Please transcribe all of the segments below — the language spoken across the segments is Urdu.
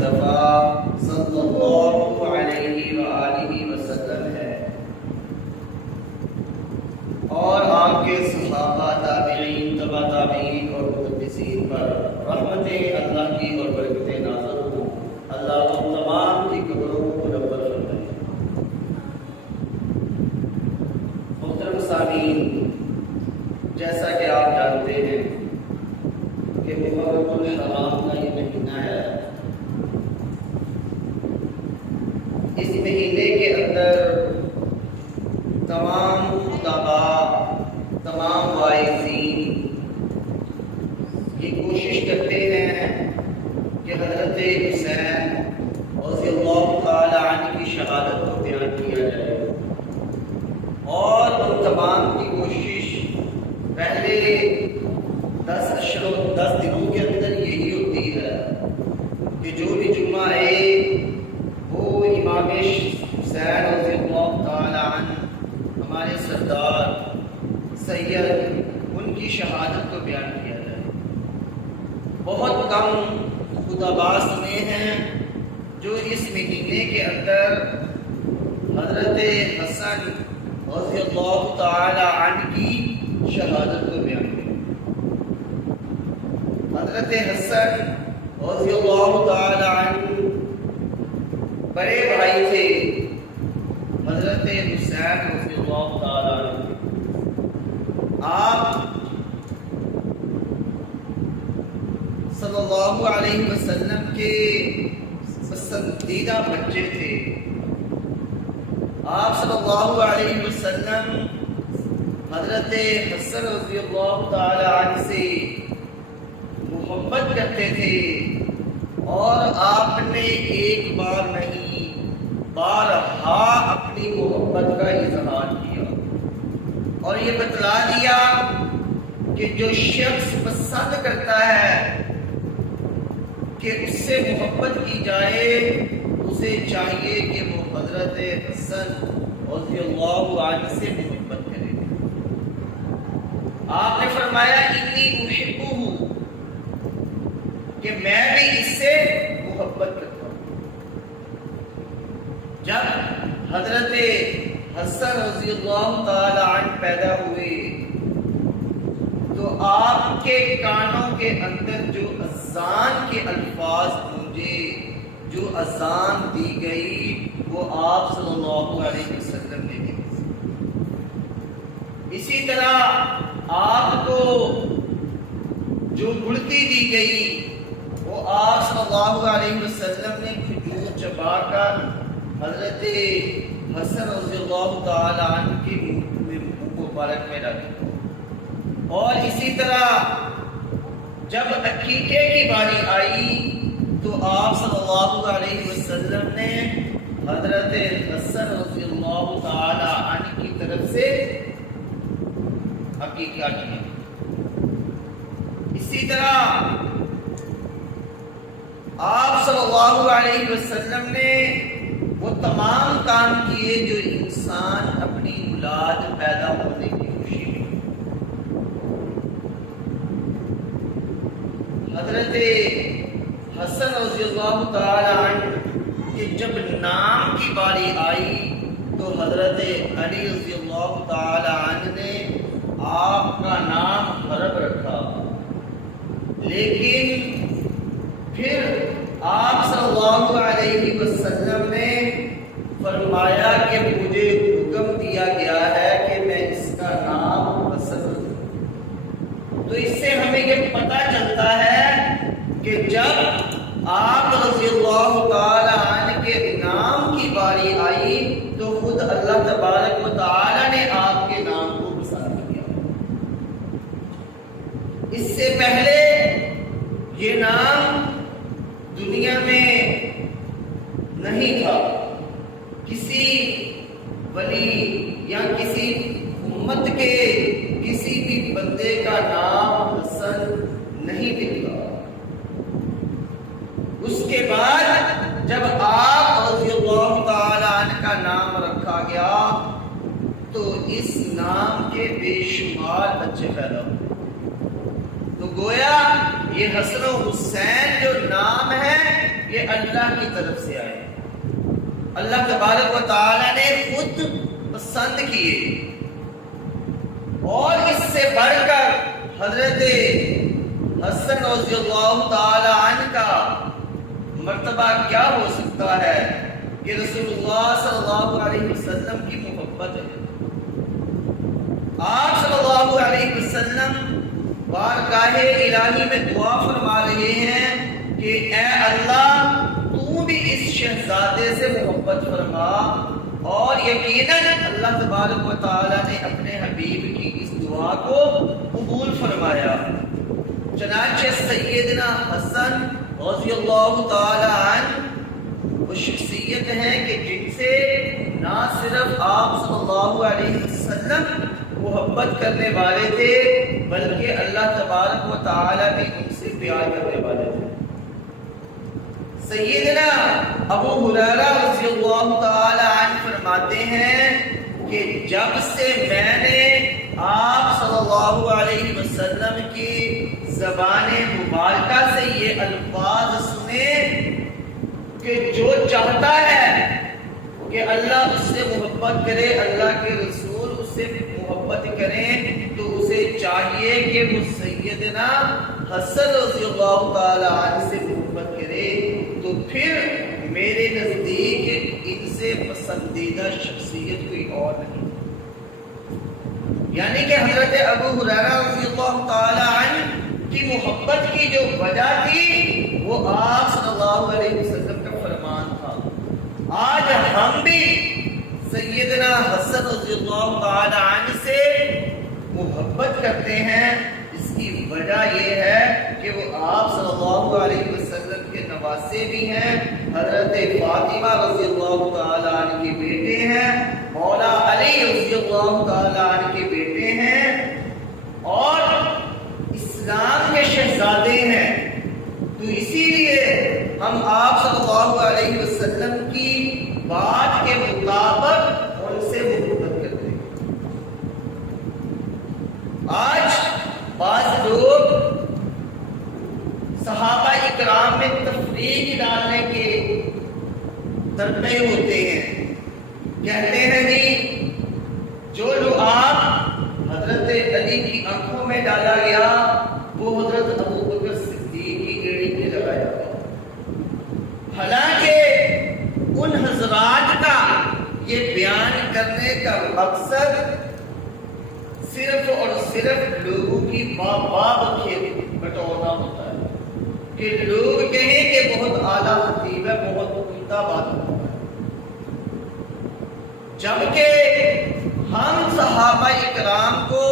مصطفیٰ صلی اللہ علیہ وآلہ وسلم ہے، اور آپ کے صحابہ، تابعین، تبع تابعین اور محدثین پر رحمت اللہ کی اور برکتیں نازل ہوں۔ اللہ ان تمام کی قبروں کو منور فرمائے۔ محترم سامعین، جیسا کہ آپ جانتے ہیں کہ محرم الحرام کا یہ مہینہ ہے، اس مہینے کے اندر تمام خطباء، تمام واعظین یہ کوشش کرتے ہیں کہ حضرت حسین رضی اللہ تعالی عنہ کی شہادت کو بیان کیا جائے، اور ان تمام کی کوشش پہلے 10 دنوں کے اندر یہی ہوتی ہے کہ جو بھی جمعہ آئے وہ امام حسین رضی اللہ تعالی عنہ ہمارے سردار سید ان کی شہادت کو بیان کیا جائے۔ بہت کم خطباء سنے ہیں جو اس مہینے کے اندر حضرت حسن رضی اللہ تعالی عنہ کی شہادت کو بیان کیا۔ حضرت حسن رضی اللہ تعالی عنہ بڑے بھائی تھے حضرت حسین رضی اللہ تعالی عنہ۔ آپ صلی اللہ علیہ وسلم کے پسندیدہ بچے تھے۔ آپ صلی اللہ علیہ وسلم حضرت حسن رضی اللہ تعالی عنہ سے محبت کرتے تھے، اور آپ نے ایک بار نہیں بارہا اپنی محبت کا اظہار کیا، اور یہ بتلا دیا کہ جو شخص پسند کرتا ہے کہ اس سے محبت کی جائے، اسے چاہیے کہ وہ حضرت حسن رضی اللہ عنہ سے محبت کرے۔ آپ نے فرمایا انی احبہ، کہ میں بھی اس سے محبت کرتا ہوں۔ جب حضرت حسن رضی اللہ تعالی عنہ پیدا ہوئے تو آپ کے کانوں کے اندر جو اذان کے الفاظ گونجے، جو اذان دی گئی، وہ آپ صلی اللہ علیہ وسلم نے دی۔ اسی طرح آپ کو جو گڑتی دی گئی، وہ آپ صلی اللہ علیہ وسلم نے کھجور چبا کر حضرت حسن رضی اللہ تعالی عنہ کی منہ مبارک میں رکھی۔ اور اسی طرح جب عقیقے کی باری آئی تو آپ صلی اللہ علیہ وسلم نے حضرت حسن رضی اللہ تعالی عنہ کی طرف سے عقیقہ کیا۔ اسی طرح آپ صلی اللہ علیہ وسلم نے وہ تمام کام کیے جو انسان اپنی اولاد پیدا ہونے کی خوشی میں۔ حضرت حسن رضی اللہ تعالی عنہ کہ جب نام کی باری آئی تو حضرت علی رضی اللہ تعالی عنہ نے آپ کا نام حرب رکھا، لیکن پھر آپ صلی اللہ علیہ وسلم نے فرمایا کہ مجھے حکم دیا گیا ہے کہ میں اس کا نام حسن رکھوں۔ تو اس سے ہمیں یہ پتہ چلتا ہے کہ جب آپ رضی اللہ تعالی عنہ کے نام کی باری آئی تو خود اللہ تبارک و تعالی نے آپ کے نام کو پسند کیا۔ اس سے پہلے یہ نام دنیا میں نہیں تھا، کسی ولی یا کسی امت کے کسی بھی بندے کا نام حسن نہیں نکلا۔ اس کے بعد جب آپ رضی اللہ تعالی عنہ کا نام رکھا گیا تو اس نام کے بے شمار بچے پیدا ہوئے۔ تو گویا یہ حسن و حسین جو نام ہے یہ اللہ کی طرف سے آئے، اللہ تبارک و تعالی نے خود پسند کیے۔ اور اس سے بڑھ کر حضرت حسن رضی اللہ تعالی عنہ کا مرتبہ کیا ہو سکتا ہے کہ رسول اللہ صلی اللہ علیہ وسلم کی محبت ہے۔ آپ صلی اللہ علیہ وسلم بارگاہ الہی میں دعا فرما رہے ہیں کہ اے اللہ تو بھی اس شہزادے سے محبت فرما، اور یقیناً اللہ تبارک و تعالی نے اپنے حبیب کی اس دعا کو قبول فرمایا۔ چنانچہ سیدنا حسن رضی اللہ تعالی عنہ وہ شخصیت ہے کہ جن سے نہ صرف آپ صلی اللہ علیہ وسلم محبت کرنے والے تھے بلکہ اللہ تبارک و تعالی بھی ان سے پیار کرنے والے تھے۔ سیدنا ابو ہریرہ رضی اللہ تعالی عنہ فرماتے ہیں کہ جب سے میں نے آپ صلی اللہ علیہ وسلم کی زبان مبارکہ سے یہ الفاظ سنے کہ جو چاہتا ہے کہ اللہ اس سے محبت کرے، اللہ کے رسول اس سے محبت کریں، تو اسے چاہیے کہ وہ سیدنا حسن رضی اللہ تعالی عنہ سے محبت کرے، تو پھر میرے نزدیک ان سے پسندیدہ شخصیت کوئی اور نہیں۔ یعنی کہ حضرت ابو ہریرہ رضی اللہ تعالی عنہ کی محبت کی جو وجہ تھی وہ آپ صلی اللہ علیہ وسلم کا فرمان تھا۔ آج ہم بھی سیدنا حسن رضی اللہ تعالی عنہ سے محبت کرتے ہیں، اس کی وجہ یہ ہے کہ وہ آپ صلی اللہ علیہ وسلم کے نواسے بھی ہیں، حضرت فاطمہ رضی اللہ تعالی عنہ کے بیٹے ہیں، مولا علی رضی اللہ تعالی عنہ کے بیٹے ہیں، اور اسلام کے شہزادے ہیں۔ تو اسی لیے ہم آپ صلی اللہ علیہ وسلم کی بات کے مطابق ان سے محبت کرتے ہیں۔ آج بعض لوگ صحابہ اکرام میں تفریق ڈالنے کے تربے ہوتے ہیں، کہتے ہیں جی جو لعاب حضرت علی کی آنکھوں میں ڈالا گیا وہ حضرت ابو بکر صدیق کی ایڑی پہ لگایا گیا۔ حالانکہ ان حضرات کا یہ بیان کرنے کا مقصد صرف اور صرف لوگوں کی باب کھیل بٹورنا ہوتا ہے کہ لوگ کہیں کہ بہت اعلیٰ خطیب ہے، بہت عمدہ بات کرتا ہے، جبکہ ہم صحابہ اکرام کو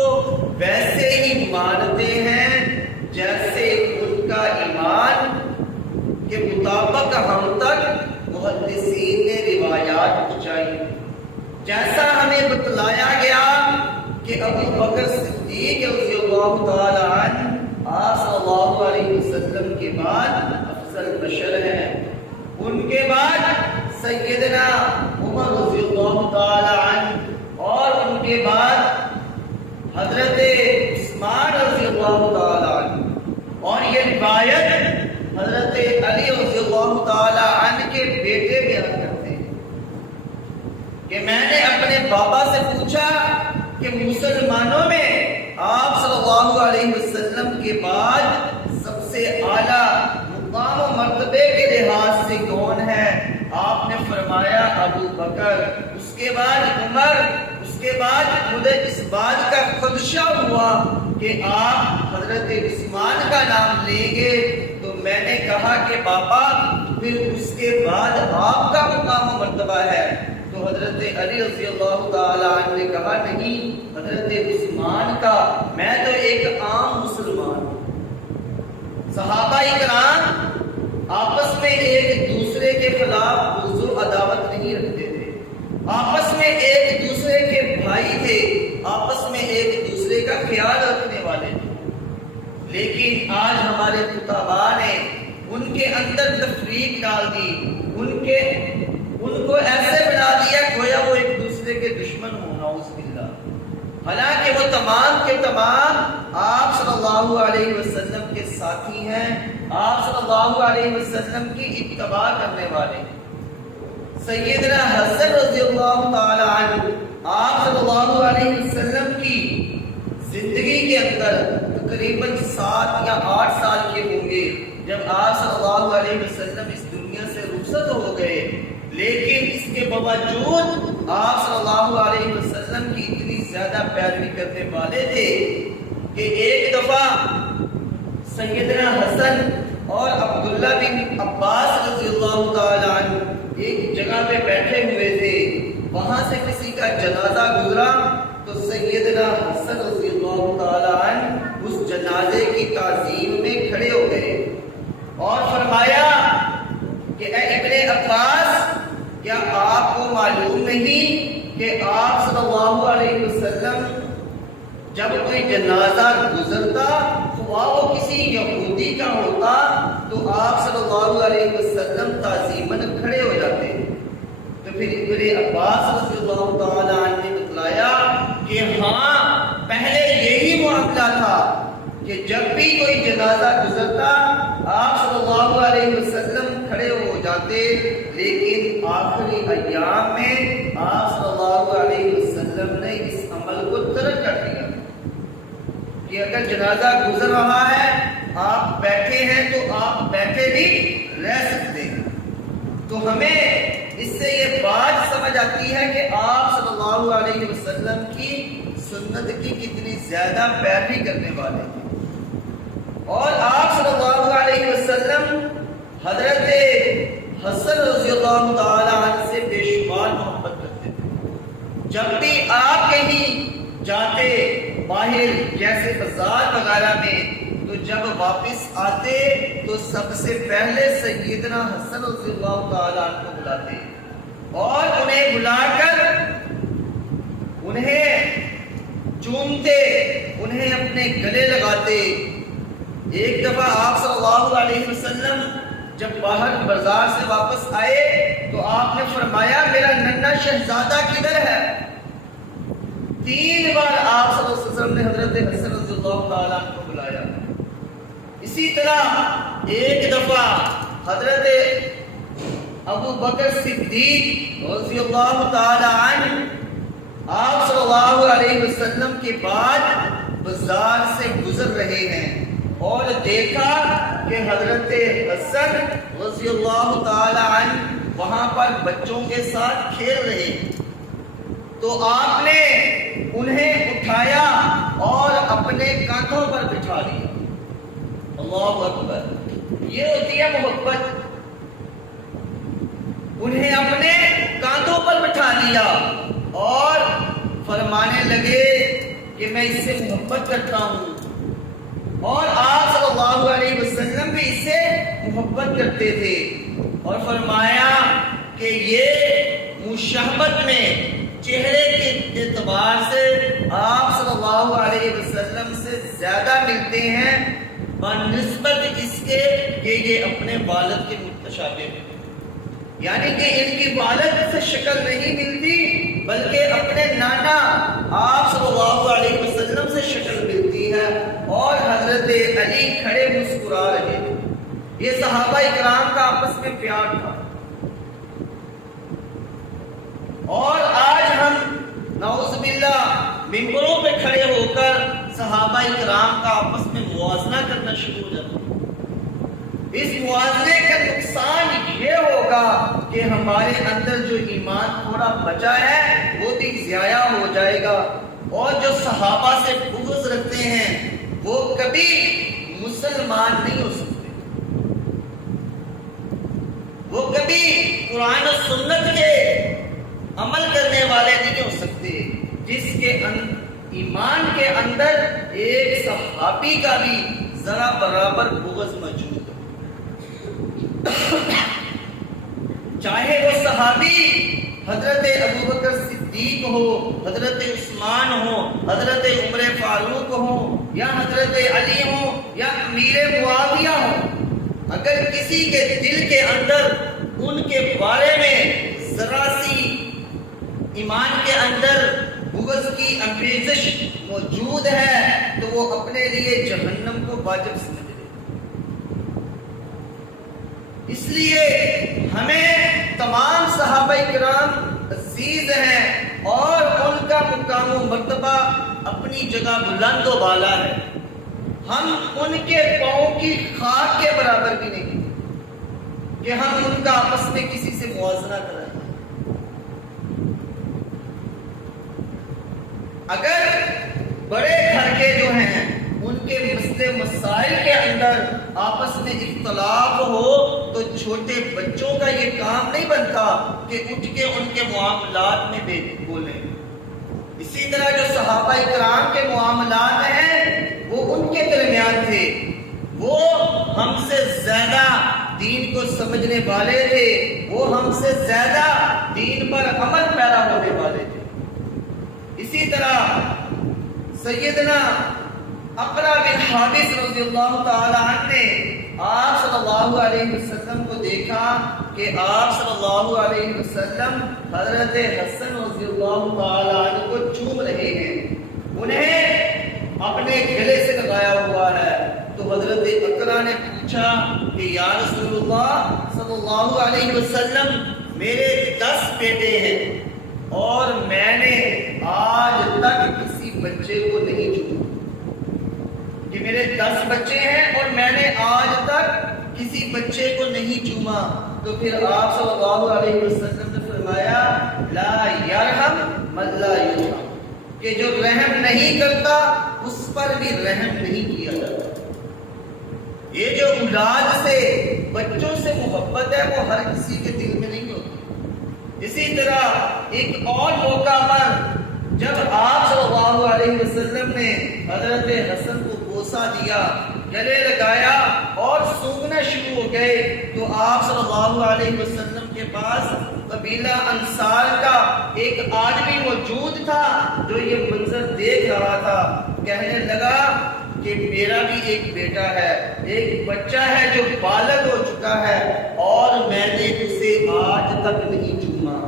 ویسے ہی مانتے ہیں جیسے ان کا ایمان کے مطابق ہم تک محدثین نے روایات پہنچائی۔ جیسا ہمیں بتلایا گیا کہ ابو بکر صدیق رضی اللہ تعالی عنہ آپ صلی اللہ علیہ وسلم کے بعد افضل بشر ہیں، ان کے بعد سیدنا عمر رضی اللہ تعالی عنہ، اور ان کے بعد حضرت عثمان رضی اللہ تعالی عنہ، اور یہ روایت حضرت علی رضی اللہ تعالی عنہ کے بیٹے بیان کرتے ہیں کہ میں نے اپنے بابا سے پوچھا کہ مسلمانوں میں آپ صلی اللہ علیہ وسلم کے بعد سب سے اعلیٰ مقام و مرتبے کے لحاظ سے کون ہے؟ آپ نے فرمایا ابو بکر، اس کے بعد عمر، اس کے بعد مجھے اس بات کا خدشہ ہوا کہ آپ حضرت عثمان کا نام لیں گے، تو میں نے کہا کہ بابا پھر اس کے بعد آپ کا مقام و مرتبہ ہے؟ تو حضرت علی رضی اللہ تعالی عنہ نے کہا نہیں، حضرت عثمان کا، میں تو ایک عام مسلمان ہوں۔ صحابہ اکرام آپس میں ایک دوسرے کے خلاف بغض و عداوت نہیں رکھتے تھے، آپس میں ایک دوسرے کے بھائی تھے، آپس میں ایک دوسرے کا خیال رکھنے والے تھے۔ لیکن آج ہمارے خطباء نے ان کے اندر تفریق ڈال دی، ان کو ایسے بنا دیا گویا وہ ایک دوسرے کے دشمن ہوں، نعوذ باللہ۔ حالانکہ وہ تمام کے تمام آپ صلی اللہ علیہ وسلم کے ساتھی ہیں، آپ صلی اللہ علیہ وسلم کی اتباع کرنے والے ہیں۔ سیدنا حسن رضی اللہ تعالی عنہ آپ صلی اللہ علیہ وسلم کی زندگی کے اندر تقریباً 7 یا 8 سال کے ہوں گے جب آپ صلی اللہ علیہ وسلم اس دنیا سے رخصت ہو گئے، لیکن اس کے باوجود آپ صلی اللہ علیہ وسلم کی اتنی زیادہ پیروی کرنے والے تھے کہ ایک دفعہ سیدنا حسن اور عبداللہ بن عباس رضی اللہ تعالی عنہ ایک جگہ پہ بیٹھے ہوئے تھے، وہاں سے کسی کا جنازہ گزرا تو سیدنا حسن رضی اللہ تعالی عنہ اس جنازے کی تعظیم میں کھڑے ہو گئے اور فرمایا کہ اے ابن عباس، کیا آپ کو معلوم نہیں کہ آپ صلی اللہ علیہ وسلم جب کوئی جنازہ گزرتا خواہ وہ کسی یہودی کا ہوتا تو آپ صلی اللہ علیہ وسلم تعظیماً کھڑے ہو جاتے؟ تو پھر ابن عباس رضی اللہ تعالی عنہ نے بتلایا کہ ہاں، پہلے یہی معاملہ تھا کہ جب بھی کوئی جنازہ گزرتا آپ صلی اللہ علیہ وسلم کھڑے ہو جاتے، لیکن آخری ایام میں آپ صلی اللہ علیہ وسلم نے اس عمل کو ترک کر دیا کہ اگر جنازہ گزر رہا ہے، آپ بیٹھے ہیں تو آپ بیٹھے بھی رہ سکتے ہیں۔ تو ہمیں اس سے یہ بات سمجھ آتی ہے کہ آپ صلی اللہ علیہ وسلم کی سنت کی کتنی زیادہ پیروی کرنے والے ہیں، اور آپ صلی اللہ علیہ وسلم حضرت حسن رضی اللہ تعالی عنہ سے بے شمار محبت کرتے تھے۔ جب بھی آپ کہیں جاتے باہر جیسے بازار وغیرہ میں، تو جب واپس آتے تو سب سے پہلے سیدنا حسن رضی اللہ تعالی عنہ کو بلاتے اور انہیں بلا کر انہیں چومتے، انہیں اپنے گلے لگاتے۔ ایک دفعہ آپ صلی اللہ علیہ وسلم جب باہر بازار سے واپس آئے تو آپ نے فرمایا میرا ننھا شہزادہ کدھر ہے؟ 3 بار آپ صلی اللہ علیہ وسلم نے حضرت حسن رضی اللہ تعالیٰ عنہ کو بلایا۔ اسی طرح ایک دفعہ حضرت ابو بکر صدیق رضی اللہ تعالیٰ عنہ آپ صلی اللہ علیہ وسلم کے بعد بازار سے گزر رہے ہیں اور دیکھا کہ حضرت حسن رضی اللہ تعالی عنہ وہاں پر بچوں کے ساتھ کھیل رہے ہیں، تو آپ نے انہیں اٹھایا اور اپنے کندھوں پر بٹھا لیا۔ اللہ اکبر، یہ ہوتی ہے محبت۔ انہیں اپنے کندھوں پر بٹھا لیا اور فرمانے لگے کہ میں اس سے محبت کرتا ہوں، اور آپ صلی اللہ علیہ وسلم بھی اس سے محبت کرتے تھے، اور فرمایا کہ یہ مشابہت میں چہرے کے اعتبار سے آپ صلی اللہ علیہ وسلم سے زیادہ ملتے ہیں بنسبت اس کے کہ یہ اپنے والد کے متشابہ ہیں، یعنی کہ ان کی والد سے شکل نہیں ملتی بلکہ اپنے نانا آپ صلی اللہ علیہ وسلم سے شکل ملتی ہے۔ اور حضرت علی کھڑے مسکرا رہے ہیں۔ یہ صحابہ اکرام کا آپس میں پیار تھا، اور آج ہم نعوذ باللہ ممبروں پہ کھڑے ہو کر صحابہ اکرام کا آپس میں موازنہ کرنا شروع ہو جاتا ہے۔ اس موازنے کا نقصان یہ ہوگا کہ ہمارے اندر جو ایمان تھوڑا بچا ہے وہ بھی ضائع ہو جائے گا، اور جو صحابہ سے بغض رکھتے ہیں وہ کبھی مسلمان نہیں ہو سکتے، وہ کبھی قرآن و سنت کے عمل کرنے والے نہیں ہو سکتے۔ جس کے ایمان کے اندر ایک صحابی کا بھی ذرا برابر بغض موجود ہو، چاہے وہ صحابی حضرت ابو بکر صدیق ہو، حضرت عثمان ہو، حضرت عمر فاروق ہو، یا حضرت علی ہو، یا امیر معاویہ ہو، اگر کسی کے دل کے اندر ان کے بارے میں ذرا سی ایمان کے اندر بغض کی انگیزش موجود ہے تو وہ اپنے لیے جہنم کو واجب سمجھ لے۔ اس لیے ہمیں تمام صحابہ کرام عزیز ہیں اور ان کا مقام و مرتبہ اپنی جگہ بلند و بالا ہے. ہم ان کے پاؤں کی خاک کے برابر بھی نہیں کہ ہم ان کا آپس میں کسی سے موازنہ کریں. اگر بڑے گھر کے جو ہیں ان کے مسئلے مسائل کے اندر آپس میں اختلاف ہو تو چھوٹے بچوں کا یہ کام نہیں بنتا کہ اٹھ کے ان کے معاملات میں بولیں. اسی طرح جو صحابہ کرام کے معاملات ہیں وہ ان کے درمیان تھے. وہ ہم سے زیادہ دین کو سمجھنے والے تھے, وہ ہم سے زیادہ دین پر عمل پیرا ہونے والے تھے. اسی طرح سیدنا اقرا بن حابس رضی اللہ تعالی عنہ نے آپ صلی اللہ علیہ وسلم کو دیکھا کہ آپ صلی اللہ علیہ وسلم حضرت حسن رضی اللہ تعالی عنہ کو چوم رہے ہیں, انہیں اپنے گلے سے لگایا ہوا ہے. تو حضرت اقرا نے پوچھا کہ یا رسول اللہ صلی اللہ علیہ وسلم, میرے 10 بیٹے ہیں اور میں نے آج تک کسی بچے کو نہیں چوما. کہ میرے 10 بچے ہیں اور میں نے آج تک کسی بچے کو نہیں چوما. تو پھر آپ صلی اللہ علیہ وسلم نے فرمایا لا یرحم من لا یرحم, کہ جو رحم نہیں کرتا اس پر بھی رحم نہیں کیا جاتا. یہ جو اولاد سے بچوں سے محبت ہے وہ ہر کسی کے دل میں نہیں ہوتی. اسی طرح ایک اور موقع پر جب آپ صلی اللہ علیہ وسلم نے حضرت حسن کو بوسہ دیا, گلے لگایا اور سونگنا شروع ہو گئے, تو آپ صلی اللہ علیہ وسلم کے پاس قبیلہ انصار کا ایک آدمی موجود تھا جو یہ منظر دیکھ رہا تھا. کہنے لگا کہ میرا بھی ایک بیٹا ہے, ایک بچہ ہے جو بالغ ہو چکا ہے اور میں نے اسے آج تک نہیں چوما.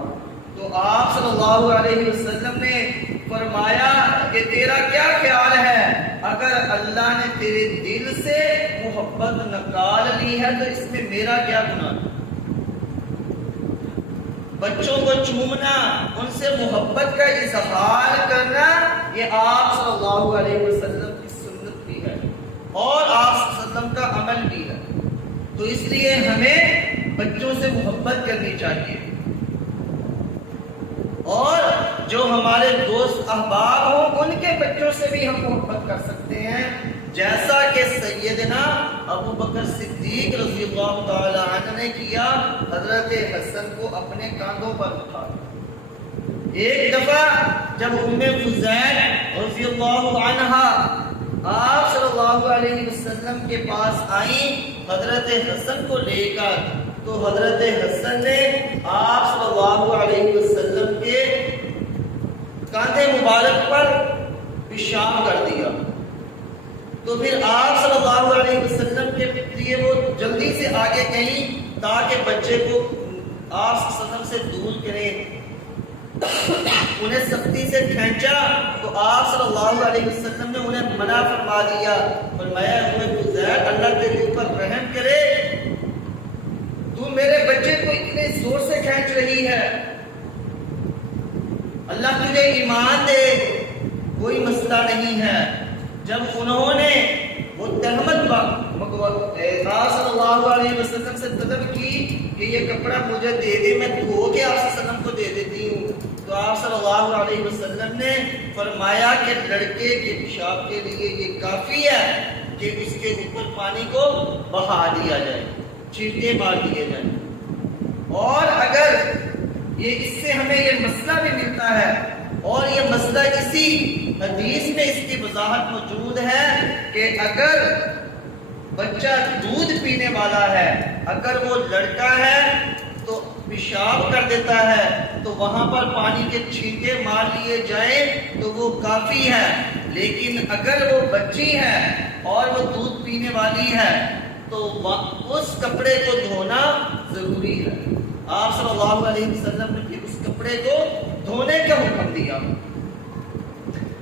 تو آپ صلی اللہ علیہ وسلم نے فرمایا کہ تیرا کیا خیال ہے, اگر اللہ نے تیرے دل سے محبت نکال لی ہے تو اس میں میرا کیا گناہ ہے. بچوں کو چومنا, ان سے محبت کا اظہار کرنا, یہ آپ صلی اللہ علیہ وسلم کی سنت بھی ہے اور آپ صلی اللہ علیہ وسلم کا عمل بھی ہے. تو اس لیے ہمیں بچوں سے محبت کرنی چاہیے, اور جو ہمارے دوست احباب ہوں ان کے بچوں سے بھی ہم محبت کر سکتے ہیں, جیسا کہ سیدنا ابو بکر صدیق رضی اللہ تعالی عنہ نے کیا. حضرت حسن کو اپنے کاندھوں پر اٹھا. ایک دفعہ جب ام فضیل رضی اللہ عنہا آپ صلی اللہ علیہ وسلم کے پاس آئیں حضرت حسن کو لے کر, تو حضرت حسن نے آپ صلی اللہ علیہ وسلم کے کاندھے مبارک پر پیشاب کر دیا. تو پھر آپ صلی اللہ علیہ وسلم کے لیے وہ جلدی سے آگے گئیں تاکہ بچے کو آپ صلی اللہ علیہ وسلم سے دور کریں. انہیں سختی سے کھینچا تو آپ صلی اللہ علیہ وسلم نے انہیں منع فرما دیا. فرمایا اللہ تیرے اوپر رحم کرے, تو میرے بچے کو اتنے زور سے کھینچ رہی ہے, اللہ تجھے ایمان دے, کوئی مسئلہ نہیں ہے. جب انہوں نے وہ تہمت آپ صلی اللہ علیہ وسلم سے طلب کی کہ یہ کپڑا مجھے دے دے, میں دھو کے آپ صلی اللہ علیہ وسلم کو دے دیتی ہوں, تو آپ صلی اللہ علیہ وسلم نے فرمایا کہ لڑکے کے پیشاب کے لیے یہ کافی ہے کہ اس کے اوپر پانی کو بہا دیا جائے, چھینٹے مار دیے جائیں. اور اگر اس سے ہمیں یہ مسئلہ بھی ملتا ہے, اور یہ مسئلہ اسی حدیث میں اس کی وضاحت موجود ہے کہ اگر بچہ دودھ پینے والا ہے, اگر وہ لڑکا ہے تو پیشاب کر دیتا ہے تو وہاں پر پانی کے چھینٹے مار لیے جائیں تو وہ کافی ہے. لیکن اگر وہ بچی ہے اور وہ دودھ پینے والی ہے تو اس کپڑے کو دھونا ضروری ہے. آپ صلی اللہ علیہ وسلم نے اس کپڑے کو دھونے کا حکم دیا.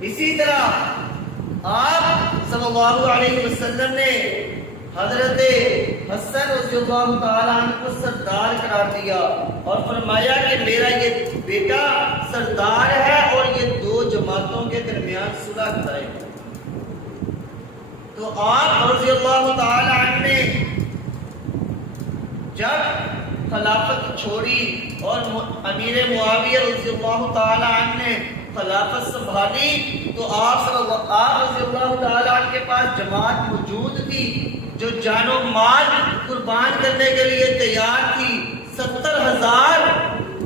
اسی طرح آپ صلی اللہ علیہ وسلم نے حضرت حسن رضی اللہ تعالیٰ عنہ کو سردار قرار دیا اور فرمایا کہ میرا یہ بیٹا سردار ہے اور یہ دو جماعتوں کے درمیان صلح کرائے گا۔ تو آپ رضی اللہ تعالیٰ عنہ نے جب خلافت چھوڑی اور امیر معاویہ رضی اللہ تعالیٰ عنہ نے خلافت سنبھالی تو آپ رضی اللہ تعالیٰ عنہ کے پاس جماعت موجود تھی جو جان و مال قربان کرنے کے لیے تیار تھی۔ 70,000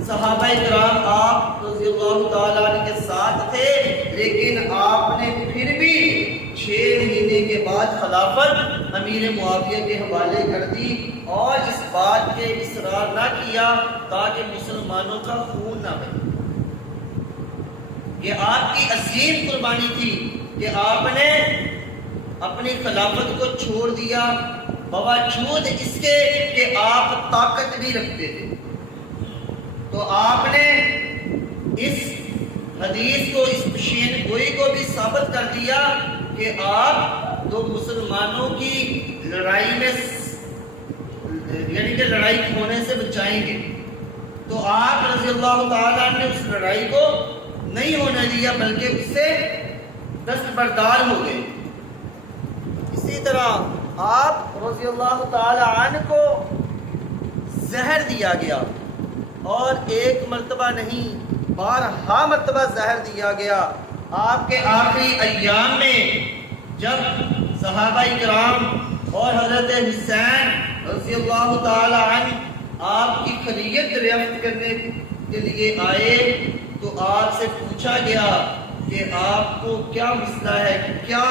صحابہ کرام آپ رضی اللہ تعالیٰ عنہ کے ساتھ تھے، لیکن آپ نے پھر بھی 6 مہینے کے بعد خلافت امیر معاویہ کے حوالے کر دی اور اس بات کے اصرار نہ کیا تاکہ مسلمانوں کا خون نہ بہے۔ یہ آپ کی عظیم قربانی تھی کہ آپ نے اپنی خلافت کو چھوڑ دیا باوجود اس کے کہ آپ طاقت بھی رکھتے تھے۔ تو آپ نے اس حدیث کو، اس پیشین گوئی کو بھی ثابت کر دیا کہ آپ تو مسلمانوں کی لڑائی میں یعنی کہ لڑائی ہونے سے بچائیں گے۔ تو آپ رضی اللہ تعالیٰ نے اس لڑائی کو نہیں ہونے دیا بلکہ اس سے دستبردار ہو گئے۔ اسی طرح آپ رضی اللہ تعالی عنہ کو زہر دیا گیا اور ایک مرتبہ نہیں 12 مرتبہ زہر دیا گیا۔ آپ کے آخری ایام میں جب صحابہ کرام اور حضرت حسین رضی اللہ تعالی عنہ آپ کی خیریت دریافت کرنے کے لیے آئے تو آپ سے پوچھا گیا کہ آپ کو کیا مسئلہ ہے، کیا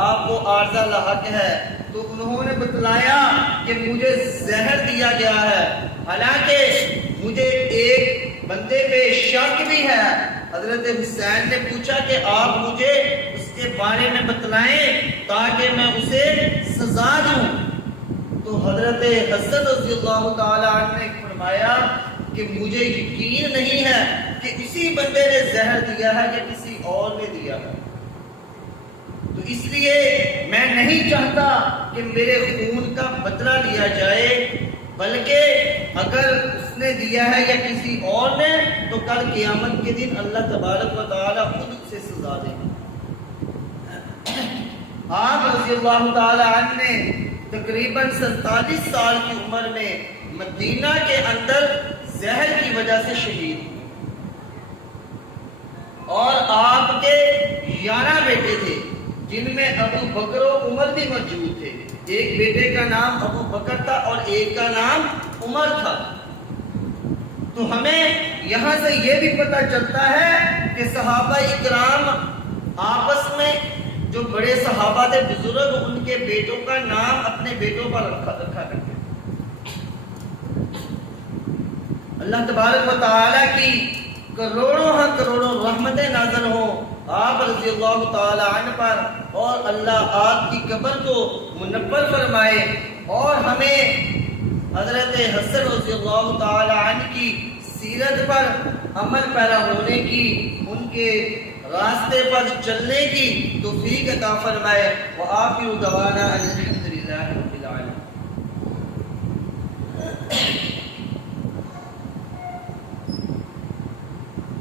آپ کو عارضہ لاحق ہے؟ تو انہوں نے بتلایا کہ مجھے زہر دیا گیا ہے، حالانکہ مجھے ایک بندے پہ شک بھی ہے۔ حضرت حسین نے پوچھا کہ آپ مجھے اس کے بارے میں بتلائیں تاکہ میں اسے سزا دوں۔ تو حضرت حسن رضی اللہ تعالیٰ عنہ نے فرمایا کہ مجھے یقین نہیں ہے کہ اسی بندے نے زہر دیا ہے یا کسی اور نے دیا ہے، تو اس لیے میں نہیں چاہتا کہ میرے خون کا بدلہ لیا جائے، بلکہ اگر اس نے دیا ہے یا کسی اور نے تو کل قیامت کے دن اللہ تبارک و تعالیٰ خود اسے سزا دے گا۔ آپ رضی اللہ تعالیٰ عنہ نے تقریباً 47 سال کی عمر میں مدینہ کے اندر زہر کی وجہ سے شہید ہوئے اور آپ کے 11 بیٹے تھے جن میں ابو بکر و عمر بھی موجود تھے۔ ایک بیٹے کا نام ابو بکر تھا اور ایک کا نام عمر تھا۔ تو ہمیں یہاں سے یہ بھی پتہ چلتا ہے کہ صحابہ اکرام آپس میں جو بڑے صحابہ تھے بزرگ، ان کے بیٹوں کا نام اپنے بیٹوں پر رکھا کرتے۔ اللہ تبارک و تعالیٰ کی کروڑوں رحمتیں نازل ہوں آپ رضی اللہ تعالی عنہ پر، اور اللہ آپ کی قبر کو منور فرمائے اور ہمیں حضرت حسن رضی اللہ تعالی عنہ کی سیرت پر عمل پیرا ہونے کی، ان کے راستے پر چلنے کی توفیق عطا فرمائے۔ وآخر دعوانا الحمدللہ رب العالمین۔